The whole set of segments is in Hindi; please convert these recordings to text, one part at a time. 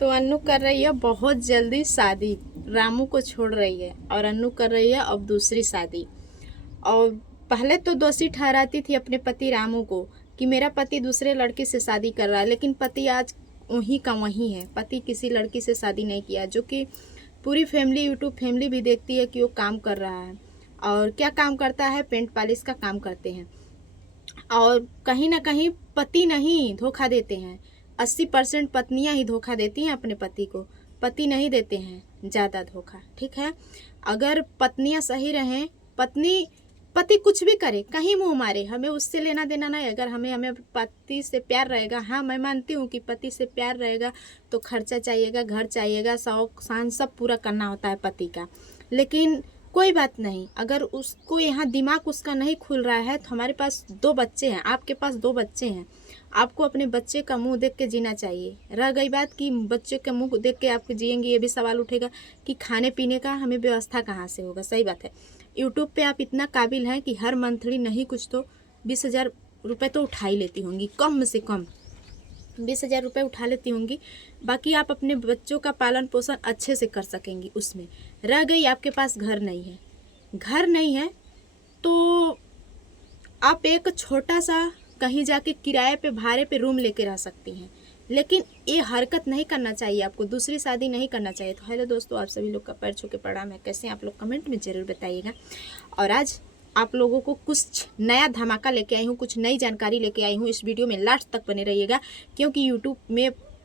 तो अन्नू कर रही है बहुत जल्दी शादी, रामू को छोड़ रही है और अन्नू कर रही है अब दूसरी शादी। और पहले तो दोषी ठहराती थी अपने पति रामू को कि मेरा पति दूसरे लड़की से शादी कर रहा है, लेकिन पति आज वहीं का वहीं है। पति किसी लड़की से शादी नहीं किया, जो कि पूरी फैमिली, यूट्यूब फैमिली भी देखती है कि वो काम कर रहा है। और क्या काम करता है? पेंट पॉलिश का काम करते हैं। और कहीं ना कहीं पति नहीं धोखा देते हैं। 80% पत्नियां ही धोखा देती हैं अपने पति को, पति नहीं देते हैं ज़्यादा धोखा। ठीक है, अगर पत्नियां सही रहें, पति कुछ भी करे, कहीं मुंह मारे, हमें उससे लेना देना नहीं। अगर हमें पति से प्यार रहेगा, हाँ मैं मानती हूँ कि पति से प्यार रहेगा तो खर्चा चाहिएगा, घर चाहिएगा, शौक शान सब पूरा करना होता है पति का। लेकिन कोई बात नहीं, अगर उसको यहाँ दिमाग उसका नहीं खुल रहा है तो हमारे पास 2 बच्चे हैं, आपके पास 2 बच्चे हैं, आपको अपने बच्चे का मुंह देख के जीना चाहिए। रह गई बात कि बच्चे का मुंह देख के आप जिएंगे, ये भी सवाल उठेगा कि खाने पीने का हमें व्यवस्था कहाँ से होगा। सही बात है, यूट्यूब पे आप इतना काबिल हैं कि हर मंथली नहीं कुछ तो 20,000 रुपये तो उठा ही लेती होंगी, कम से कम 20,000 रुपये उठा लेती होंगी। बाकी आप अपने बच्चों का पालन पोषण अच्छे से कर सकेंगी उसमें। रह गई आपके पास घर नहीं है, घर नहीं है तो आप एक छोटा सा कहीं जाके किराए पे भाड़े पे रूम लेके रह सकती हैं, लेकिन ये हरकत नहीं करना चाहिए आपको, दूसरी शादी नहीं करना चाहिए। तो हेलो दोस्तों, आप सभी लोग का पैर छू के प्रणाम है। कैसे हैं आप लोग? कमेंट में ज़रूर बताइएगा। और आज आप लोगों को कुछ नया धमाका लेके आई हूँ, कुछ नई जानकारी लेके आई हूँ। इस वीडियो में लास्ट तक बने रहिएगा, क्योंकि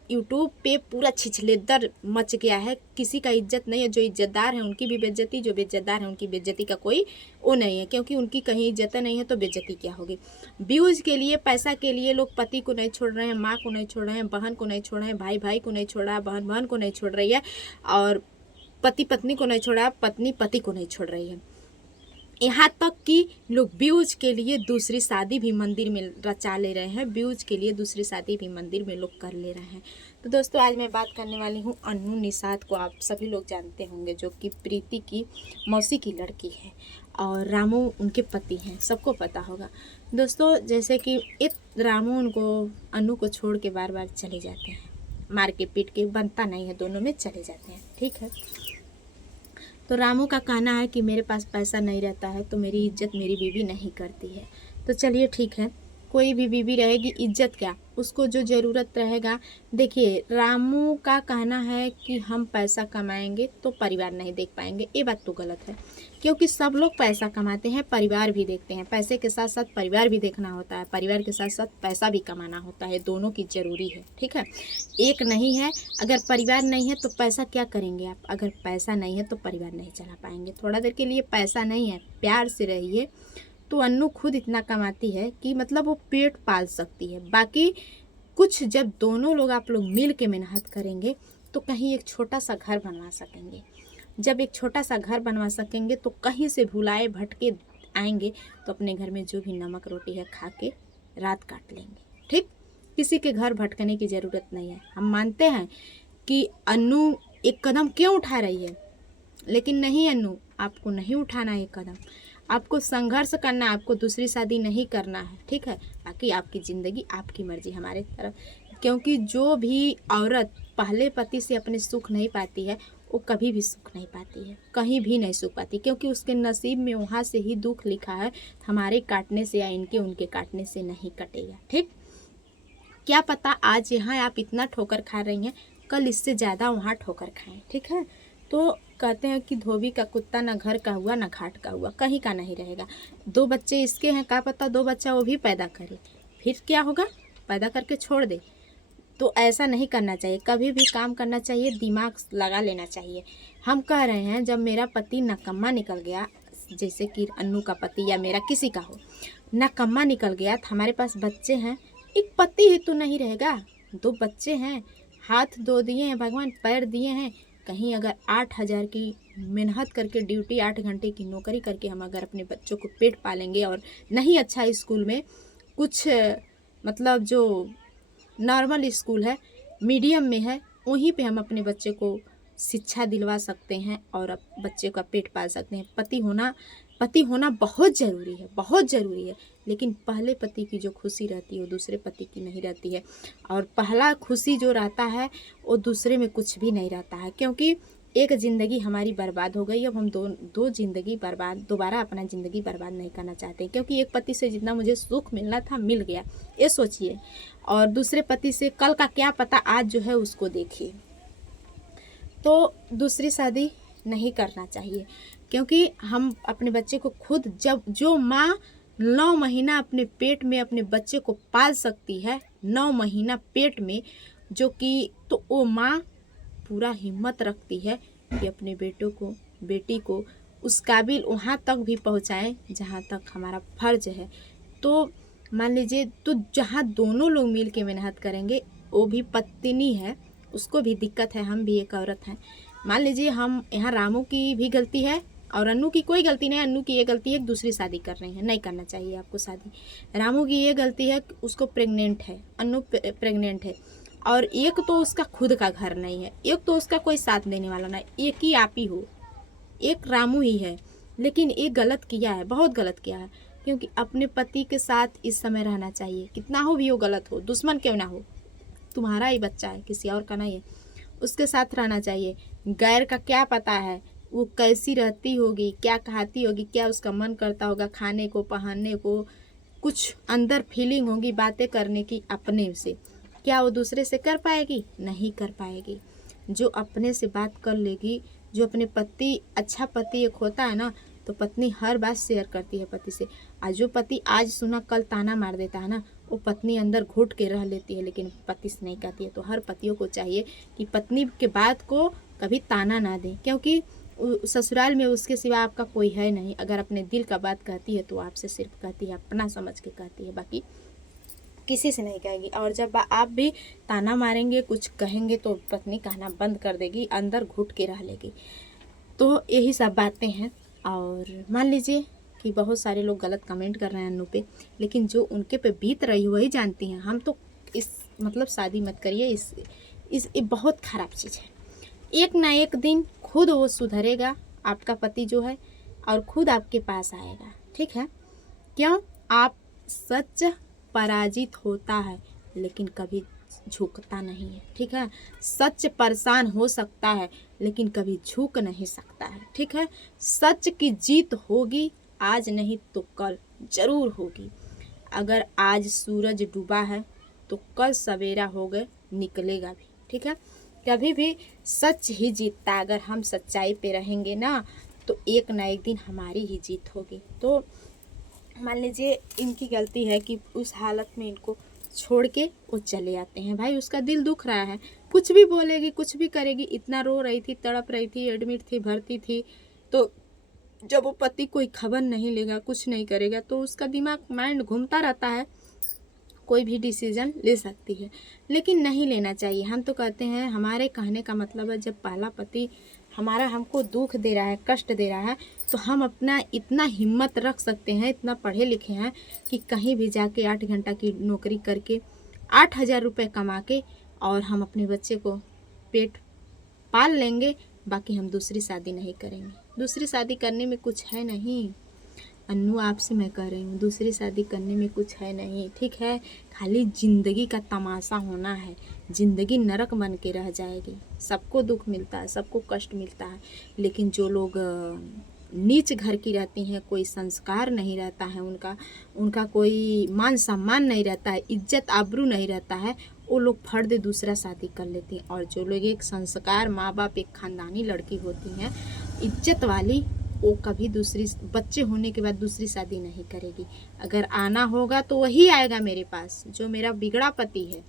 यूट्यूब पे पूरा छिछलेदर मच गया है। किसी का इज्जत नहीं है, जो इज्जतदार है उनकी भी बेइज्जती, जो बेइज्जतदार है उनकी बेइज्जती का कोई वो नहीं है, क्योंकि उनकी कहीं इज्जत नहीं है तो बेइज्जती क्या होगी। व्यूज़ के लिए, पैसा के लिए लोग पति को नहीं छोड़ रहे हैं, माँ को नहीं छोड़ रहे हैं, बहन को नहीं छोड़ रहे हैं, भाई भाई को नहीं छोड़ रहा है, बहन बहन को नहीं छोड़ रही है, और पति पत्नी को नहीं छोड़ रहा है, पत्नी पति को नहीं छोड़ रही है। यहाँ तक कि लोग व्यूज के लिए दूसरी शादी भी मंदिर में रचा ले रहे हैं, व्यूज के लिए दूसरी शादी भी मंदिर में लोग कर ले रहे हैं। तो दोस्तों, आज मैं बात करने वाली हूँ अन्नू निषाद को। आप सभी लोग जानते होंगे, जो कि प्रीति की मौसी की लड़की है और रामू उनके पति हैं, सबको पता होगा। दोस्तों, जैसे कि रामू उनको अन्नू को छोड़ के बार बार चले जाते हैं, मार के पीट के, बनता नहीं है, दोनों में चले जाते हैं। ठीक है, तो रामू का कहना है कि मेरे पास पैसा नहीं रहता है तो मेरी इज्जत मेरी बीवी नहीं करती है। तो चलिए ठीक है, कोई भी बीवी रहेगी, इज्जत क्या, उसको जो ज़रूरत रहेगा। देखिए, रामू का कहना है कि हम पैसा कमाएंगे तो परिवार नहीं देख पाएंगे। ये बात तो गलत है, क्योंकि सब लोग पैसा कमाते हैं, परिवार भी देखते हैं। पैसे के साथ साथ परिवार भी देखना होता है, परिवार के साथ साथ पैसा भी कमाना होता है, दोनों की ज़रूरी है। ठीक है, एक नहीं है। अगर परिवार नहीं है तो पैसा क्या करेंगे आप? अगर पैसा नहीं है तो परिवार नहीं चला पाएंगे। थोड़ा देर के लिए पैसा नहीं है, प्यार से रहिए। तो अन्नू खुद इतना कमाती है कि मतलब वो पेट पाल सकती है। बाकी कुछ जब दोनों लोग, आप लोग मिल के मेहनत करेंगे तो कहीं एक छोटा सा घर बनवा सकेंगे। जब एक छोटा सा घर बनवा सकेंगे तो कहीं से भुलाए भटके आएंगे तो अपने घर में जो भी नमक रोटी है खा के रात काट लेंगे। ठीक, किसी के घर भटकने की ज़रूरत नहीं है। हम मानते हैं कि अन्नू एक कदम क्यों उठा रही है, लेकिन नहीं अन्नू, आपको नहीं उठाना है कदम, आपको संघर्ष करना है, आपको दूसरी शादी नहीं करना है। ठीक है, बाकी आपकी ज़िंदगी, आपकी मर्जी हमारे तरफ। क्योंकि जो भी औरत पहले पति से अपने सुख नहीं पाती है, वो कभी भी सुख नहीं पाती है, कहीं भी नहीं सुख पाती, क्योंकि उसके नसीब में वहाँ से ही दुख लिखा है। हमारे काटने से या इनके उनके काटने से नहीं कटेगा। ठीक, क्या पता आज यहाँ आप इतना ठोकर खा रही हैं, कल इससे ज़्यादा वहाँ ठोकर खाएं। ठीक है, तो कहते हैं कि धोबी का कुत्ता ना घर का हुआ ना घाट का हुआ, कहीं का नहीं रहेगा। 2 बच्चे इसके हैं, क्या पता 2 बच्चा वो भी पैदा करे, फिर क्या होगा, पैदा करके छोड़ दे। तो ऐसा नहीं करना चाहिए, कभी भी काम करना चाहिए, दिमाग लगा लेना चाहिए। हम कह रहे हैं, जब मेरा पति नकम्मा निकल गया, जैसे कि अन्नू का पति या मेरा किसी का हो, नकम्मा निकल गया, तो हमारे पास बच्चे हैं, एक पति ही तो नहीं रहेगा, 2 बच्चे हैं, हाथ 2 दिए हैं भगवान, पैर दिए हैं। कहीं अगर 8,000 की मेहनत करके, ड्यूटी 8 घंटे की नौकरी करके हम अगर अपने बच्चों को पेट पालेंगे, और नहीं अच्छा स्कूल में, कुछ मतलब जो नॉर्मल स्कूल है, मीडियम में है, वहीं पे हम अपने बच्चे को शिक्षा दिलवा सकते हैं और बच्चे का पेट पाल सकते हैं। पति होना पति होना बहुत ज़रूरी है, बहुत ज़रूरी है। लेकिन पहले पति की जो खुशी रहती है वो दूसरे पति की नहीं रहती है, और पहला खुशी जो रहता है वो दूसरे में कुछ भी नहीं रहता है। क्योंकि एक ज़िंदगी हमारी बर्बाद हो गई, अब हम दो ज़िंदगी बर्बाद, दोबारा अपना ज़िंदगी बर्बाद नहीं करना चाहते। क्योंकि एक पति से जितना मुझे सुख मिलना था मिल गया, ये सोचिए, और दूसरे पति से कल का क्या पता, आज जो है उसको देखिए। तो दूसरी शादी नहीं करना चाहिए, क्योंकि हम अपने बच्चे को खुद, जब जो माँ 9 महीना अपने पेट में अपने बच्चे को पाल सकती है, 9 महीना पेट में, जो कि तो वो माँ पूरा हिम्मत रखती है कि अपने बेटों को, बेटी को उस काबिल वहाँ तक भी पहुँचाएं जहाँ तक हमारा फर्ज है। तो मान लीजिए, तो जहाँ दोनों लोग मिल के मेहनत करेंगे, वो भी पत्नी है, उसको भी दिक्कत है, हम भी एक औरत हैं। मान लीजिए हम यहाँ रामू की भी गलती है और अन्नू की कोई गलती नहीं, अन्नू की ये गलती है कि दूसरी शादी कर रही है, नहीं करना चाहिए आपको शादी। रामू की ये गलती है कि उसको प्रेग्नेंट है, अन्नू प्रेग्नेंट है, और एक तो उसका खुद का घर नहीं है, एक तो उसका कोई साथ देने वाला नहीं, एक ही आप ही हो, एक रामू ही है। लेकिन ये गलत किया है, बहुत गलत किया है। क्योंकि अपने पति के साथ इस समय रहना चाहिए, कितना हो भी वो गलत हो, दुश्मन क्यों ना हो, तुम्हारा ही बच्चा है, किसी और का नहीं है, उसके साथ रहना चाहिए। गैर का क्या पता है वो कैसी रहती होगी, क्या खाती होगी, क्या उसका मन करता होगा खाने को, पहनने को, कुछ अंदर फीलिंग होगी बातें करने की अपने से, क्या वो दूसरे से कर पाएगी? नहीं कर पाएगी। जो अपने से बात कर लेगी, जो अपने पति, अच्छा पति एक होता है ना, तो पत्नी हर बात शेयर करती है पति से। आज जो पति आज सुना कल ताना मार देता है ना, वो पत्नी अंदर घुट के रह लेती है, लेकिन पति से नहीं कहती है। तो हर पतियों को चाहिए कि पत्नी के बात को कभी ताना ना दें, क्योंकि ससुराल में उसके सिवा आपका कोई है नहीं। अगर अपने दिल का बात कहती है तो आपसे सिर्फ कहती है, अपना समझ के कहती है, बाकी किसी से नहीं कहेगी। और जब आप भी ताना मारेंगे, कुछ कहेंगे, तो पत्नी कहना बंद कर देगी, अंदर घुट के रह लेगी। तो यही सब बातें हैं। और मान लीजिए कि बहुत सारे लोग गलत कमेंट कर रहे हैं अन्नू पे, लेकिन जो उनके पे बीत रही वही जानती हैं। हम तो इस मतलब शादी मत करिए, इस ये बहुत ख़राब चीज़ है। एक ना एक दिन खुद वो सुधरेगा, आपका पति जो है, और खुद आपके पास आएगा, ठीक है। क्यों? आप सच पराजित होता है लेकिन कभी झुकता नहीं है, ठीक है। सच परेशान हो सकता है लेकिन कभी झुक नहीं सकता है, ठीक है। सच की जीत होगी, आज नहीं तो कल जरूर होगी। अगर आज सूरज डूबा है तो कल सवेरा हो गए निकलेगा भी, ठीक है। कभी भी सच ही जीतता है। अगर हम सच्चाई पे रहेंगे ना, तो एक ना एक दिन हमारी ही जीत होगी। तो मान लीजिए इनकी गलती है कि उस हालत में इनको छोड़ के वो चले आते हैं। भाई उसका दिल दुख रहा है, कुछ भी बोलेगी, कुछ भी करेगी, इतना रो रही थी, तड़प रही थी, एडमिट थी, भर्ती थी। तो जब वो पति कोई खबर नहीं लेगा, कुछ नहीं करेगा, तो उसका दिमाग, माइंड घूमता रहता है, कोई भी डिसीजन ले सकती है, लेकिन नहीं लेना चाहिए। हम तो कहते हैं, हमारे कहने का मतलब है, जब पहला पति हमारा हमको दुख दे रहा है, कष्ट दे रहा है, तो हम अपना इतना हिम्मत रख सकते हैं, इतना पढ़े लिखे हैं कि कहीं भी जाके 8 घंटा की नौकरी करके 8,000 रुपये कमा के और हम अपने बच्चे को पेट पाल लेंगे। बाकी हम दूसरी शादी नहीं करेंगे। दूसरी शादी करने में कुछ है नहीं। अन्नू, आपसे मैं कह रही हूँ, दूसरी शादी करने में कुछ है नहीं, ठीक है। खाली ज़िंदगी का तमाशा होना है, ज़िंदगी नरक बन के रह जाएगी। सबको दुख मिलता है, सबको कष्ट मिलता है, लेकिन जो लोग नीच घर की रहती हैं, कोई संस्कार नहीं रहता है उनका कोई मान सम्मान नहीं रहता है, इज्जत आबरू नहीं रहता है, वो लोग फर्द दूसरा शादी कर लेती हैं। और जो लोग एक संस्कार, माँ बाप, एक ख़ानदानी लड़की होती हैं, इज्जत वाली, वो कभी दूसरी, बच्चे होने के बाद दूसरी शादी नहीं करेगी। अगर आना होगा तो वही आएगा मेरे पास, जो मेरा बिगड़ा पति है।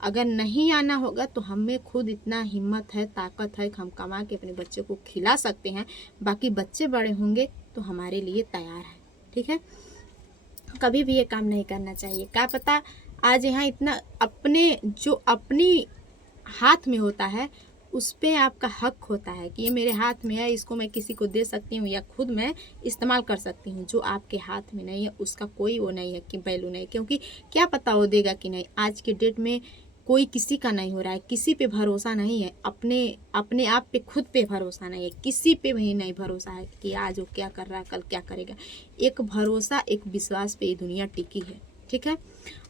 अगर नहीं आना होगा तो हमें खुद इतना हिम्मत है, ताकत है कि हम कमा के अपने बच्चे को खिला सकते हैं। बाकी बच्चे बड़े होंगे तो हमारे लिए तैयार है, ठीक है। कभी भी ये काम नहीं करना चाहिए। क्या पता आज यहाँ इतना अपनी हाथ में होता है, उस पर आपका हक होता है कि ये मेरे हाथ में है, इसको मैं किसी को दे सकती हूँ या खुद मैं इस्तेमाल कर सकती हूँ। जो आपके हाथ में नहीं है उसका कोई वो नहीं है कि वैल्यू नहीं, क्योंकि क्या पता वो देगा कि नहीं। आज के डेट में कोई किसी का नहीं हो रहा है, किसी पे भरोसा नहीं है, अपने अपने आप पे खुद पे भरोसा नहीं है, किसी पे भी नहीं भरोसा है कि आज वो क्या कर रहा है, कल क्या करेगा। एक भरोसा, एक विश्वास पे ये दुनिया टिकी है, ठीक है।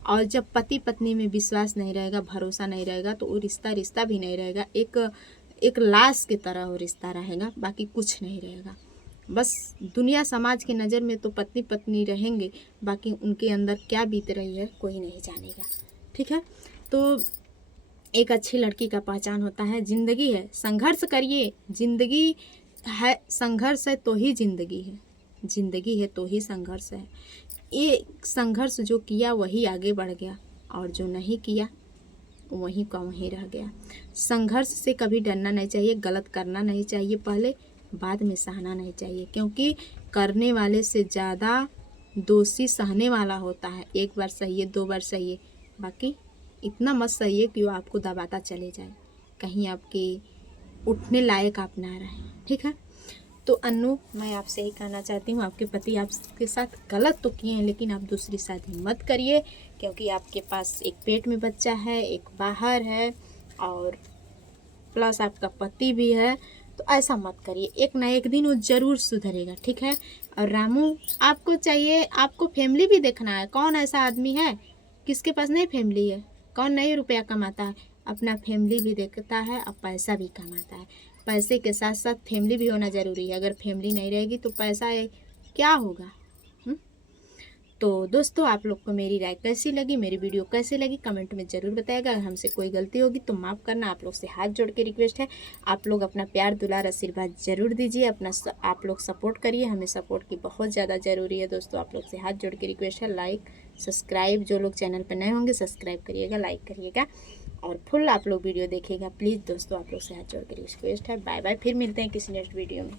और जब पति पत्नी में विश्वास नहीं रहेगा, भरोसा नहीं रहेगा, तो वो रिश्ता रिश्ता भी नहीं रहेगा, एक लाश की तरह वो रिश्ता रहेगा, बाकी कुछ नहीं रहेगा। बस दुनिया समाज की नज़र में तो पति पत्नी रहेंगे, बाकी उनके अंदर क्या बीत रही है कोई नहीं जानेगा, ठीक है। तो एक अच्छी लड़की का पहचान होता है, ज़िंदगी है, संघर्ष करिए, ज़िंदगी है, संघर्ष है तो ही ज़िंदगी है, ज़िंदगी है तो ही संघर्ष है। ये संघर्ष जो किया वही आगे बढ़ गया, और जो नहीं किया वहीं का वहीं रह गया। संघर्ष से कभी डरना नहीं चाहिए, गलत करना नहीं चाहिए पहले, बाद में सहना नहीं चाहिए, क्योंकि करने वाले से ज़्यादा दोषी सहने वाला होता है। एक बार सहिए, 2 बार सहिए, बाकी इतना मत सहिए कि वो आपको दबाता चले जाए, कहीं आपके उठने लायक आप ना रहें, ठीक है। तो अन्नू, मैं आपसे ही कहना चाहती हूँ, आपके पति आपके साथ गलत तो किए हैं, लेकिन आप दूसरी शादी मत करिए, क्योंकि आपके पास एक पेट में बच्चा है, एक बाहर है, और प्लस आपका पति भी है, तो ऐसा मत करिए। एक ना एक दिन वो ज़रूर सुधरेगा, ठीक है। और रामू, आपको चाहिए, आपको फैमिली भी देखना है। कौन ऐसा आदमी है किसके पास नहीं फैमिली है, कौन नहीं रुपया कमाता है, अपना फैमिली भी देखता है और पैसा भी कमाता है। पैसे के साथ साथ फैमिली भी होना ज़रूरी है, अगर फैमिली नहीं रहेगी तो पैसा क्या होगा। तो दोस्तों, आप लोग को मेरी राय कैसी लगी, मेरी वीडियो कैसी लगी, कमेंट में ज़रूर बताइएगा। अगर हमसे कोई गलती होगी तो माफ़ करना, आप लोग से हाथ जोड़ के रिक्वेस्ट है। आप लोग अपना प्यार दुलार आशीर्वाद ज़रूर दीजिए, आप लोग सपोर्ट करिए, हमें सपोर्ट की बहुत ज़्यादा ज़रूरी है दोस्तों। आप लोग से हाथ जोड़ के रिक्वेस्ट है, लाइक सब्सक्राइब, जो लोग चैनल पर नए होंगे सब्सक्राइब करिएगा, लाइक करिएगा, और फुल आप लोग वीडियो देखिएगा प्लीज़ दोस्तों। आप लोग से हाथ जोड़ के रिक्वेस्ट है। बाय बाय, फिर मिलते हैं किसी नेक्स्ट वीडियो में।